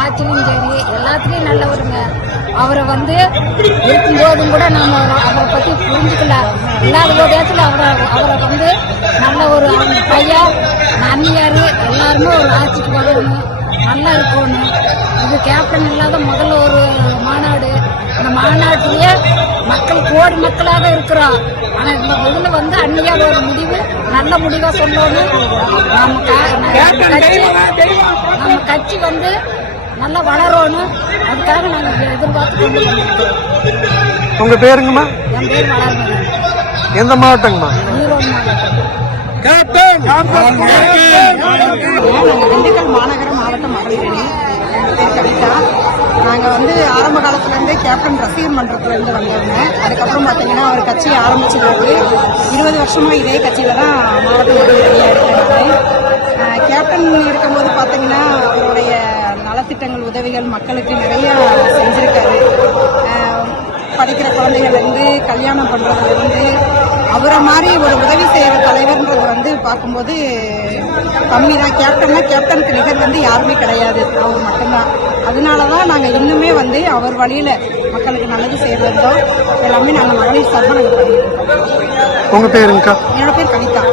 ஆட்சியும் சரி எல்லாத்துலயும் நல்லவருங்க. அவரை இருக்கும்போதும் கூட நாம அவரை பத்தி புரிஞ்சுக்கல. இல்லாத போதேத்துல அவரை நல்ல ஒரு பையன் அண்ணியாரு எல்லாருமே ஒரு ஆட்சிக்கு வரணும், நல்லா இருக்கணும். இது கேப்டன் இல்லாத முதல்ல ஒரு மாநாடு. அந்த மாநாட்டிலேயே மக்கள் கோடி மக்களாக இருக்கிறோம். ஆனா இந்த இதுல அண்ணியா ஒரு முடிவு நல்ல முடிவா சொல்லணும். நம்ம கட்சி நல்லா வளரணும். அதுக்காக நாங்க எதிர்பார்த்து உங்க பேருங்கம்மா? என் பேர் வளர்மதி. எந்த மாவட்டங்கம்மா? ஈரோடு மாவட்டம். திண்டுக்கல் மாநகர மாவட்ட மகளிர் அணி. பேர் கவிதா. நாங்கள் ஆரம்ப காலத்துலேருந்தே கேப்டன் ரசிகர் மன்றத்துலேருந்து வந்தவங்க. அதுக்கப்புறம் பார்த்தீங்கன்னா அவர் கட்சி ஆரம்பிச்சதுக்கு 20 வருஷமாக இதே கட்சியில் தான் மாவட்ட மகளிர் அணியாக இருக்கிறாங்க. கேப்டன் இருக்கும்போது பார்த்தீங்கன்னா அவருடைய நலத்திட்டங்கள் உதவிகள் மக்களுக்கு நிறையா செஞ்சுருக்காரு. படிக்கிற குழந்தைகள்லேருந்து கல்யாணம் பண்ணுறதுலேருந்து அவரை மாதிரி ஒரு உதவி செய்கிற தலைவர்ன்றது பார்க்கும்போது கம்மி தான். கேப்டனுக்கு நிகர் யாருமே கிடையாது, அவர் மட்டும்தான். அதனால தான் நாங்கள் இன்னுமே அவர் வழியில் மக்களுக்கு நல்லது செய்கிறதோ எல்லாமே நாங்கள் மகளிர் சார்பாக நாங்கள் பண்ணிட்டு இருக்கோம். உங்கள் பேருங்கக்கா? என்னோட பேர் கவிதா.